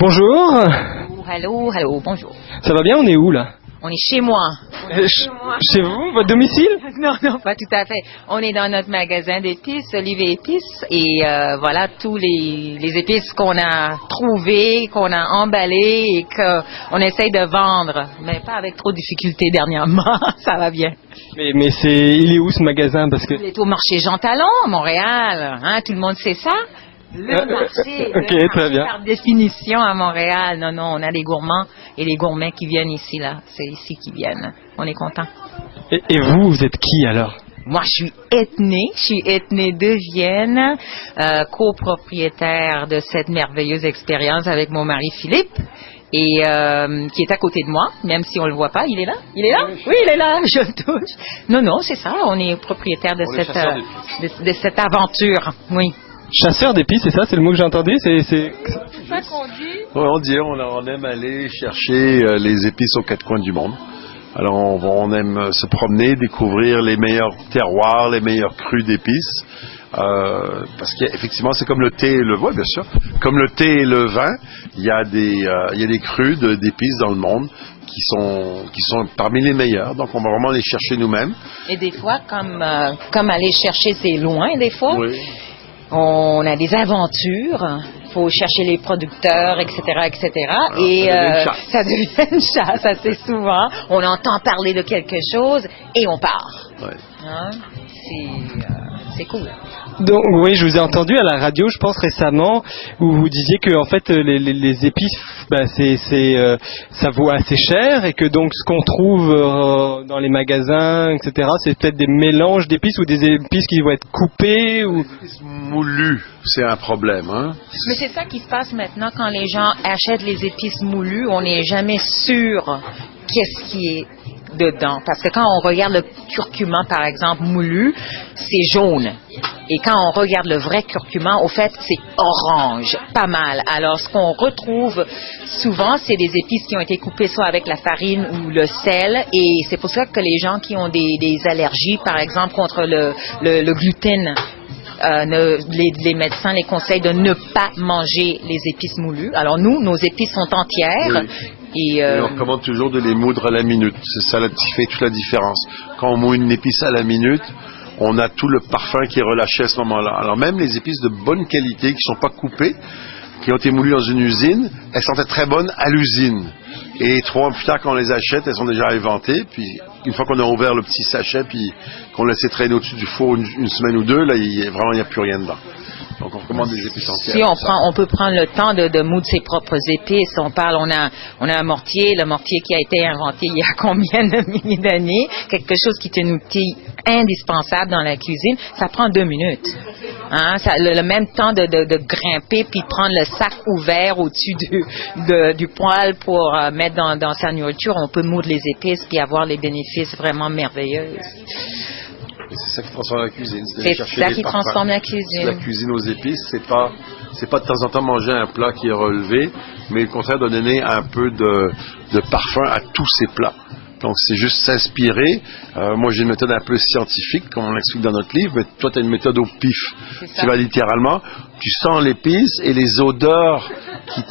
Bonjour. Allô, allô, bonjour. Ça va bien, on est où là? On est chez moi. Chez vous, votre domicile? Non, non, pas tout à fait. On est dans notre magasin d'épices, Olive et Épices, et voilà tous les épices qu'on a trouvées, qu'on a emballées et qu'on essaye de vendre, mais pas avec trop de difficultés dernièrement. Ça va bien. Mais il est où ce magasin? Parce que... Il est au marché Jean Talon, à Montréal. Hein, tout le monde sait ça. Le marché, ok, très bien. Par définition à Montréal. Non, non, on a les gourmands et les gourmets qui viennent ici, là. C'est ici qu'ils viennent. On est content. Et vous êtes qui alors? Moi, je suis ethné de Vienne, copropriétaire de cette merveilleuse expérience avec mon mari Philippe. Et qui est à côté de moi, même si on le voit pas. Il est là? Il est là? Oui, il est là, je le touche. Non, non, c'est ça, on est propriétaire de de cette aventure, oui. Chasseur d'épices, c'est ça? C'est le mot que j'ai entendu? C'est ça qu'on dit? Oui, on aime aller chercher les épices aux quatre coins du monde. Alors on aime se promener, découvrir les meilleurs terroirs, les meilleurs crus d'épices. Parce qu'effectivement, c'est comme le thé et le vin, bien sûr. Comme le thé et le vin, il y a des crus d'épices dans le monde qui sont parmi les meilleurs. Donc, on va vraiment les chercher nous-mêmes. Et des fois, comme aller chercher, c'est loin, des fois. Oui. On a des aventures. Il faut chercher les producteurs, etc., etc. Alors, et ça devient une chasse assez souvent. On entend parler de quelque chose et on part. Ouais. Hein? C'est cool. Donc oui, je vous ai entendu à la radio, je pense récemment, où vous disiez que en fait les épices, ça vaut assez cher et que donc ce qu'on trouve dans les magasins, etc., c'est peut-être des mélanges d'épices ou des épices qui vont être coupées ou... Les épices moulues, c'est un problème, hein? Mais c'est ça qui se passe maintenant quand les gens achètent les épices moulues, on n'est jamais sûr qu'est-ce qui est dedans. Parce que quand on regarde le curcuma, par exemple, moulu, c'est jaune. Et quand on regarde le vrai curcuma, au fait, c'est orange. Pas mal. Alors, ce qu'on retrouve souvent, c'est des épices qui ont été coupées soit avec la farine ou le sel. Et c'est pour ça que les gens qui ont des allergies, par exemple, contre le gluten, les médecins les conseillent de ne pas manger les épices moulues. Alors, nous, nos épices sont entières. Oui. Et on recommande toujours de les moudre à la minute. C'est ça qui fait toute la différence. Quand on mouille une épice à la minute, on a tout le parfum qui est relâché à ce moment-là. Alors même les épices de bonne qualité, qui ne sont pas coupées, qui ont été moulues dans une usine, elles sont très bonnes à l'usine. Et 3 mois plus tard, quand on les achète, elles sont déjà éventées. Puis une fois qu'on a ouvert le petit sachet, puis qu'on laisse traîner au-dessus du four une semaine ou deux, là, il n'y a plus rien dedans. Donc on recommande des épices entières. Si on peut prendre le temps de moudre ses propres épices. On a un mortier, le mortier qui a été inventé il y a combien de milliers d'années, quelque chose qui est un outil indispensable dans la cuisine. Ça prend 2 minutes. Hein? Le même temps de grimper puis de prendre le sac ouvert au-dessus du poêle pour mettre dans sa nourriture. On peut moudre les épices puis avoir les bénéfices vraiment merveilleux. Et c'est ça qui transforme la cuisine. C'est ça qui transforme la cuisine. La cuisine aux épices, c'est pas de temps en temps manger un plat qui est relevé, mais au contraire de donner un peu de parfum à tous ces plats. Donc c'est juste s'inspirer. Moi j'ai une méthode un peu scientifique, comme on l'explique dans notre livre, mais toi tu as une méthode au pif. Tu vas littéralement, tu sens l'épice et les odeurs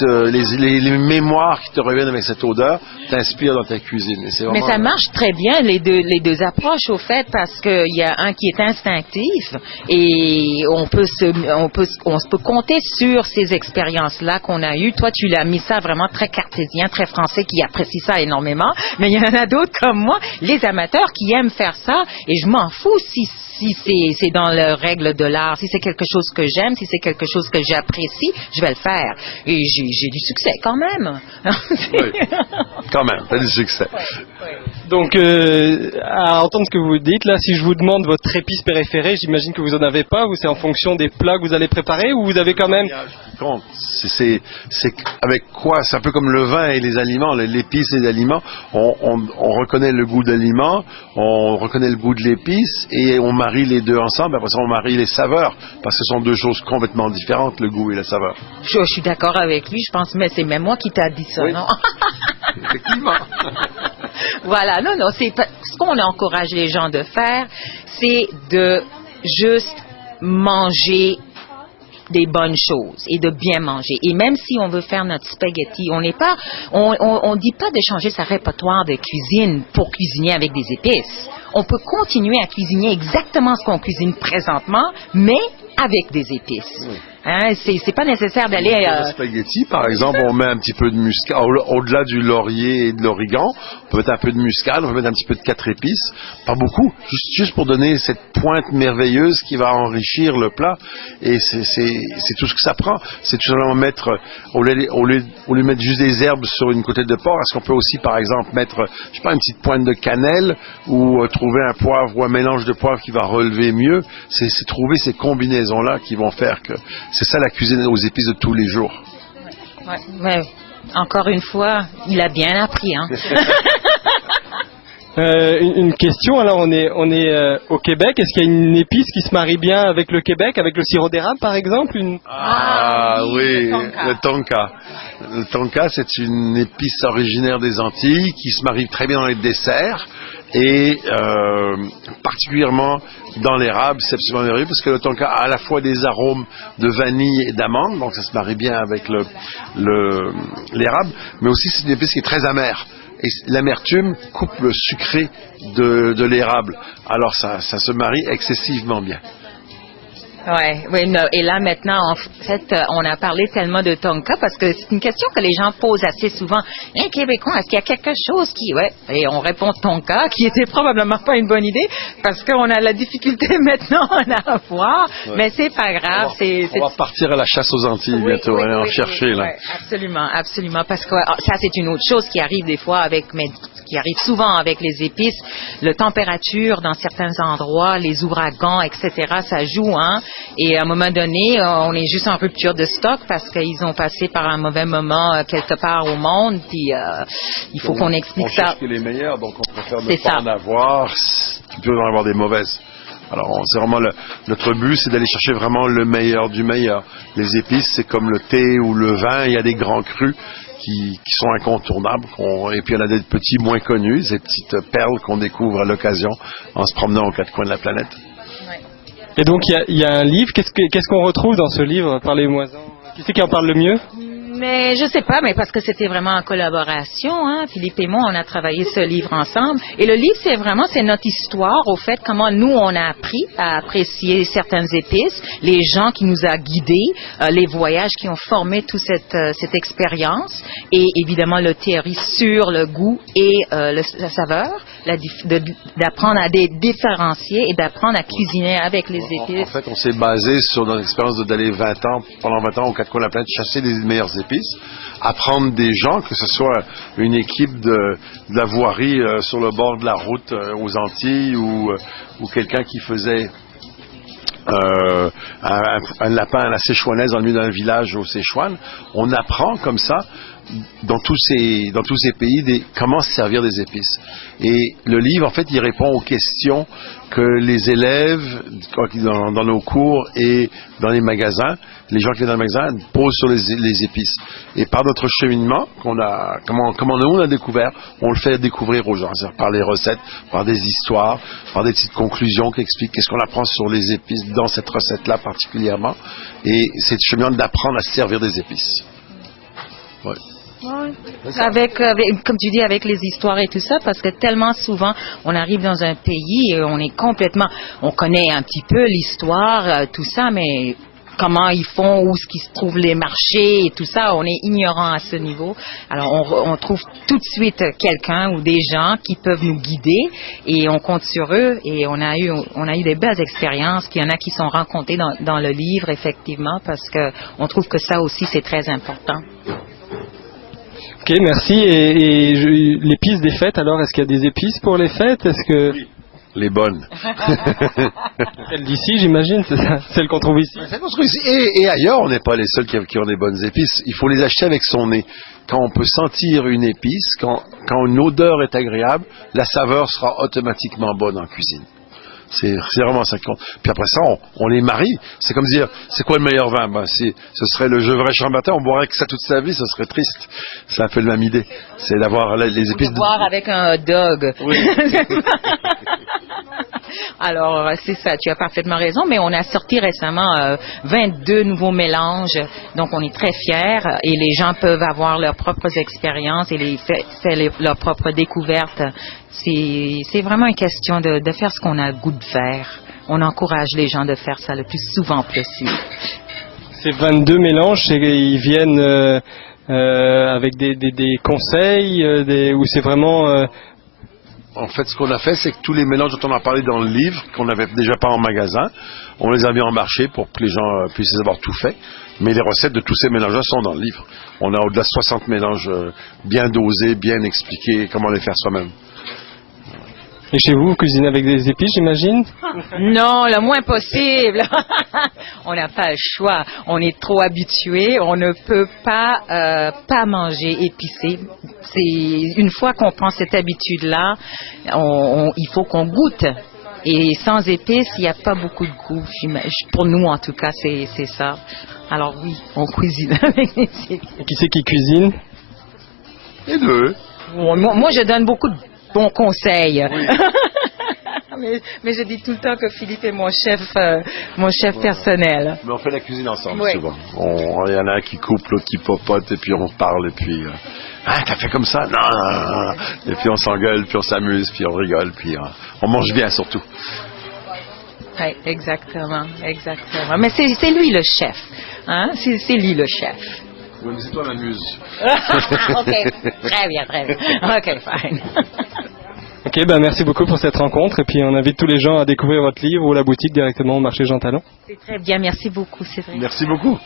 les mémoires qui te reviennent avec cette odeur t'inspirent dans ta cuisine. Mais ça marche très bien les deux approches au fait, parce qu'il y a un qui est instinctif et on peut compter sur ces expériences-là qu'on a eues. Toi tu l'as mis ça vraiment très cartésien, très français, qui apprécie ça énormément, mais il y en a d'autres comme moi, les amateurs qui aiment faire ça, et je m'en fous si c'est dans les règles de l'art, si c'est quelque chose que j'aime, si c'est quelque chose que j'apprécie, je vais le faire. Et j'ai du succès quand même. Oui, quand même, t'as du succès. Donc, à entendre ce que vous dites, là, si je vous demande votre épice préférée, j'imagine que vous en avez pas, ou c'est en fonction des plats que vous allez préparer, ou vous avez quand même... C'est avec quoi? C'est un peu comme le vin et les aliments, l'épice et les aliments. On reconnaît le goût d'aliment, on reconnaît le goût de l'épice, et on marie les deux ensemble. Après ça, on marie les saveurs, parce que ce sont deux choses complètement différentes, le goût et la saveur. Je suis d'accord avec lui, je pense, mais c'est même moi qui t'a dit ça, oui. Non? Effectivement. Voilà, non, c'est ce qu'on encourage les gens de faire, c'est de juste manger des bonnes choses et de bien manger. Et même si on veut faire notre spaghetti, on dit pas de changer sa répertoire de cuisine pour cuisiner avec des épices. On peut continuer à cuisiner exactement ce qu'on cuisine présentement, mais avec des épices. Oui. Hein, c'est pas nécessaire d'aller... Dans le spaghetti, par exemple, on met un petit peu de muscade. Au-delà du laurier et de l'origan, on peut mettre un peu de muscade, on peut mettre un petit peu de 4 épices. Pas beaucoup, juste pour donner cette pointe merveilleuse qui va enrichir le plat. Et c'est tout ce que ça prend. C'est tout simplement mettre, au lieu de mettre juste des herbes sur une côtelette de porc, est-ce qu'on peut aussi, par exemple, mettre, je sais pas, une petite pointe de cannelle ou trouver un poivre ou un mélange de poivre qui va relever mieux. C'est trouver ces combinaisons-là qui vont faire que... C'est ça la cuisine aux épices de tous les jours. Ouais, mais encore une fois, il a bien appris, hein. Une question, alors on est au Québec, est-ce qu'il y a une épice qui se marie bien avec le Québec, avec le sirop d'érable par exemple? Oui, le tonka. Le tonka, c'est une épice originaire des Antilles qui se marie très bien dans les desserts et particulièrement dans l'érable, c'est absolument merveilleux parce que le tonka a à la fois des arômes de vanille et d'amande, donc ça se marie bien avec l'érable, mais aussi c'est une épice qui est très amère. Et l'amertume coupe le sucré de l'érable. Alors ça se marie excessivement bien. Oui, et là maintenant, en fait, on a parlé tellement de tonka parce que c'est une question que les gens posent assez souvent. Un Québécois, est-ce qu'il y a quelque chose qui... Ouais, et on répond tonka, qui était probablement pas une bonne idée parce qu'on a la difficulté maintenant à avoir, mais c'est pas grave. On va partir à la chasse aux Antilles bientôt, aller en chercher là. Absolument, absolument, parce que ça c'est une autre chose qui arrive des fois qui arrive souvent avec les épices, la température dans certains endroits, les ouragans, etc., ça joue, hein. Et à un moment donné, on est juste en rupture de stock parce qu'ils ont passé par un mauvais moment quelque part au monde, puis il faut qu'on explique ça. On cherche que les meilleurs, donc on préfère ne pas en avoir, tu peux en avoir des mauvaises. Alors, c'est vraiment notre but, c'est d'aller chercher vraiment le meilleur du meilleur. Les épices, c'est comme le thé ou le vin, il y a des grands crus qui sont incontournables, et puis il y en a des petits moins connus, ces petites perles qu'on découvre à l'occasion en se promenant aux quatre coins de la planète. Et donc il y a un livre, qu'est-ce qu'on retrouve dans ce livre? Parlez-moi. Qui c'est qui en parle le mieux? Mais je sais pas, mais parce que c'était vraiment en collaboration, hein. Philippe et moi, on a travaillé ce livre ensemble. Et le livre, c'est notre histoire, au fait, comment nous, on a appris à apprécier certaines épices, les gens qui nous a guidés, les voyages qui ont formé toute cette expérience, et évidemment le théorie sur le goût et la saveur, d'apprendre à différencier et d'apprendre à cuisiner avec les épices. En fait, on s'est basé sur notre expérience d'aller pendant 20 ans aux quatre coins de la planète, chasser les meilleures épices, apprendre des gens, que ce soit une équipe de la voirie sur le bord de la route aux Antilles ou quelqu'un qui faisait un lapin à la séchouanaise dans le milieu d'un village au Séchouane. On apprend comme ça dans tous ces pays comment se servir des épices. Et le livre, en fait, il répond aux questions que les élèves dans nos cours et dans les magasins, les gens qui viennent dans le magasin posent sur les épices. Et par notre cheminement, comment nous on a découvert, on le fait découvrir aux gens, c'est-à-dire par les recettes, par des histoires, par des petites conclusions qui expliquent qu'est-ce qu'on apprend sur les épices dans cette recette-là particulièrement. Et c'est le cheminement d'apprendre à se servir des épices. Ouais. Avec, comme tu dis, avec les histoires et tout ça, parce que tellement souvent, on arrive dans un pays et on connaît un petit peu l'histoire, tout ça, mais comment ils font, où est-ce qu'ils se trouvent les marchés et tout ça, on est ignorant à ce niveau. Alors, on trouve tout de suite quelqu'un ou des gens qui peuvent nous guider et on compte sur eux et on a eu des belles expériences, puis il y en a qui sont rencontrés dans le livre, effectivement, parce que on trouve que ça aussi, c'est très important. Ok, merci. Et l'épice des fêtes, alors, est-ce qu'il y a des épices pour les fêtes? Oui. Les bonnes. Celles d'ici, j'imagine, c'est ça, celles qu'on trouve ici. Celles qu'on trouve ici. Et ailleurs, on n'est pas les seuls qui ont des bonnes épices. Il faut les acheter avec son nez. Quand on peut sentir une épice, quand une odeur est agréable, la saveur sera automatiquement bonne en cuisine. C'est vraiment ça qui compte. Puis après ça, on les marie. C'est comme dire, c'est quoi le meilleur vin? Ce serait le Gevrey Chambertin, on boirait que ça toute sa vie, ce serait triste. C'est un peu la même idée. C'est d'avoir les épices... Boire avec un hot dog. Oui. Alors, c'est ça, tu as parfaitement raison, mais on a sorti récemment 22 nouveaux mélanges, donc on est très fiers et les gens peuvent avoir leurs propres expériences et faire leurs propres découvertes. C'est vraiment une question de faire ce qu'on a le goût de faire. On encourage les gens de faire ça le plus souvent possible. Ces 22 mélanges, ils viennent avec des conseils, ou c'est vraiment... En fait, ce qu'on a fait, c'est que tous les mélanges dont on a parlé dans le livre, qu'on n'avait déjà pas en magasin, on les a mis en marché pour que les gens puissent avoir tout fait. Mais les recettes de tous ces mélanges sont dans le livre. On a au-delà de 60 mélanges bien dosés, bien expliqués, comment les faire soi-même. Et chez vous, vous cuisinez avec des épices, j'imagine? Non, le moins possible. On n'a pas le choix. On est trop habitué. On ne peut pas manger épicé. Une fois qu'on prend cette habitude-là, il faut qu'on goûte. Et sans épices, il n'y a pas beaucoup de goût. Pour nous, en tout cas, c'est ça. Alors oui, on cuisine avec des épices. Et qui c'est qui cuisine? Les deux. Moi, je donne beaucoup de bons conseils. Oui. mais je dis tout le temps que Philippe est mon chef personnel. Mais on fait la cuisine ensemble, oui. Souvent. Il y en a un qui coupe, l'autre qui popote, et puis on parle, et puis... t'as fait comme ça? Non. Et puis on s'engueule, puis on s'amuse, puis on rigole, puis on mange bien surtout. Oui, exactement. Mais c'est lui le chef. Hein? C'est lui le chef. Oui, mais c'est toi la muse. OK, très bien. OK, fine. Ok, merci beaucoup pour cette rencontre. Et puis on invite tous les gens à découvrir votre livre ou la boutique directement au marché Jean Talon. C'est très bien, merci beaucoup, c'est vrai. Merci beaucoup.